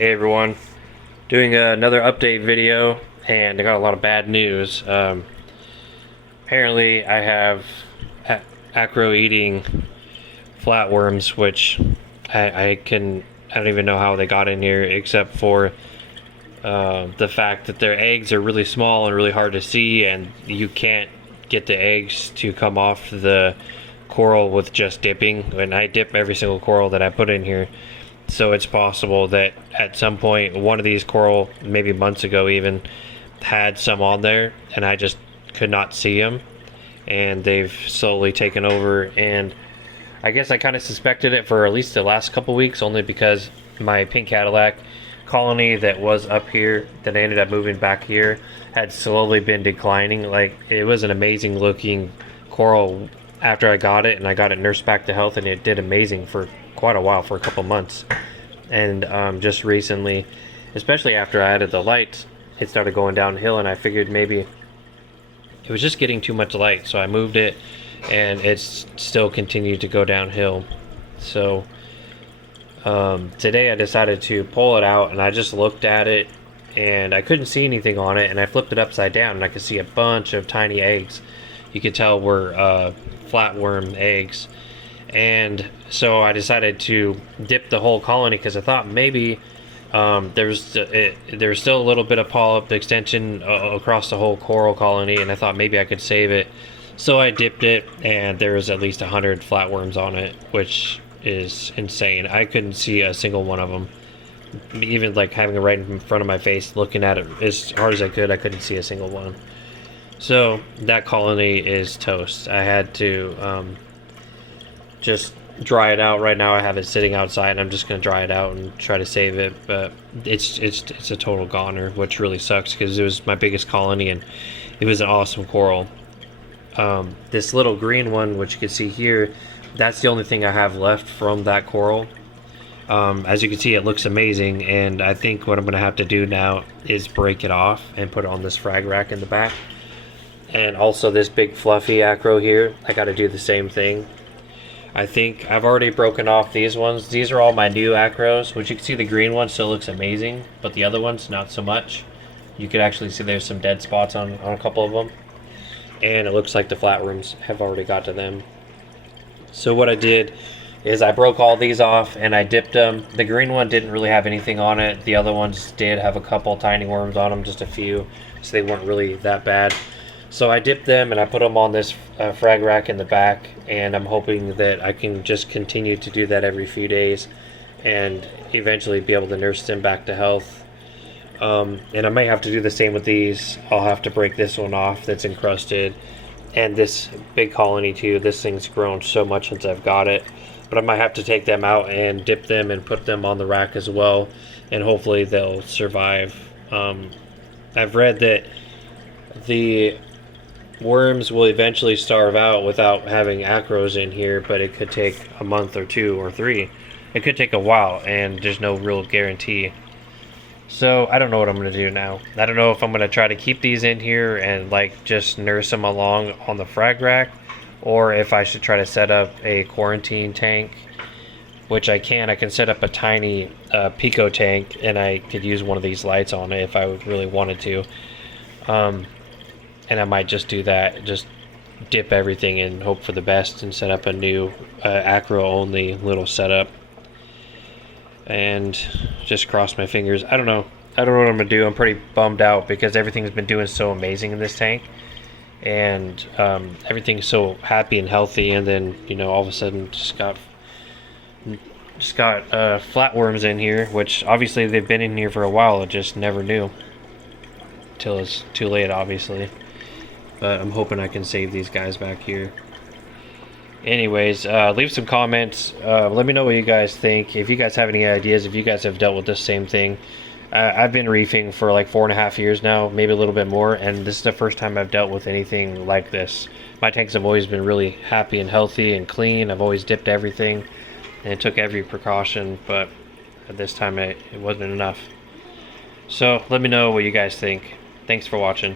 Hey everyone, doing another update video, and I got a lot of bad news. Apparently I have acro eating flatworms, which I don't even know how they got in here, except for the fact that their eggs are really small and really hard to see, and you can't get the eggs to come off the coral with just dipping. And I dip every single coral that I put in here. So it's possible that at some point one of these coral, maybe months ago even, had some on there and I just could not see them, and they've slowly taken over. And I guess I kind of suspected it for at least the last couple weeks, only because my pink Cadillac colony that was up here that I ended up moving back here had slowly been declining. Like, it was an amazing looking coral after I got it, and I got it nursed back to health, and it did amazing for quite a while, for a couple months. And just recently, especially after I added the lights, it started going downhill, and I figured maybe it was just getting too much light, so I moved it, and it's still continued to go downhill. So today I decided to pull it out, and I just looked at it and I couldn't see anything on it, and I flipped it upside down and I could see a bunch of tiny eggs. You could tell were flatworm eggs. And so I decided to dip the whole colony, because I thought maybe there's still a little bit of polyp extension across the whole coral colony, and I thought maybe I could save it. So I dipped it, and there was at least 100 flatworms on it, which is insane. I couldn't see a single one of them. Even like having it right in front of my face, looking at it as hard as I couldn't see a single one. So that colony is toast. I had to just dry it out. Right now I have it sitting outside, and I'm just going to dry it out and try to save it, but it's a total goner, which really sucks because it was my biggest colony and it was an awesome coral. This little green one, which you can see here, that's the only thing I have left from that coral. As you can see, it looks amazing, and I think what I'm going to have to do now is break it off and put it on this frag rack in the back. And also this big fluffy acro here, I got to do the same thing. I think I've already broken off these ones. These are all my new acros, which you can see the green one still looks amazing, but the other ones not so much. You could actually see there's some dead spots on a couple of them, and it looks like the flatworms have already got to them. So what I did is I broke all these off and I dipped them. The green one didn't really have anything on it. The other ones did have a couple tiny worms on them, just a few, so they weren't really that bad. So I dipped them and I put them on this frag rack in the back, and I'm hoping that I can just continue to do that every few days and eventually be able to nurse them back to health. And I might have to do the same with these. I'll have to break this one off that's encrusted, and this big colony too. This thing's grown so much since I've got it, but I might have to take them out and dip them and put them on the rack as well, and hopefully they'll survive. I've read that the worms will eventually starve out without having acros in here, but it could take a month or 2 or 3. It could take a while, and there's no real guarantee. So I don't know what I'm going to do now. I don't know if I'm going to try to keep these in here and like just nurse them along on the frag rack, or if I should try to set up a quarantine tank, which I can set up a tiny pico tank, and I could use one of these lights on it if I really wanted to. And I might just do that, just dip everything and hope for the best, and set up a new acro only little setup, and just cross my fingers. I don't know what I'm gonna do. I'm pretty bummed out because everything's been doing so amazing in this tank, and everything's so happy and healthy, and then all of a sudden just got flatworms in here, which obviously they've been in here for a while. I just never knew till it's too late, obviously. But I'm hoping I can save these guys back here. Anyways, leave some comments. Let me know what you guys think. If you guys have any ideas, if you guys have dealt with this same thing. I've been reefing for like 4.5 years now, maybe a little bit more, and this is the first time I've dealt with anything like this. My tanks have always been really happy and healthy and clean. I've always dipped everything and took every precaution, but this time it wasn't enough. So let me know what you guys think. Thanks for watching.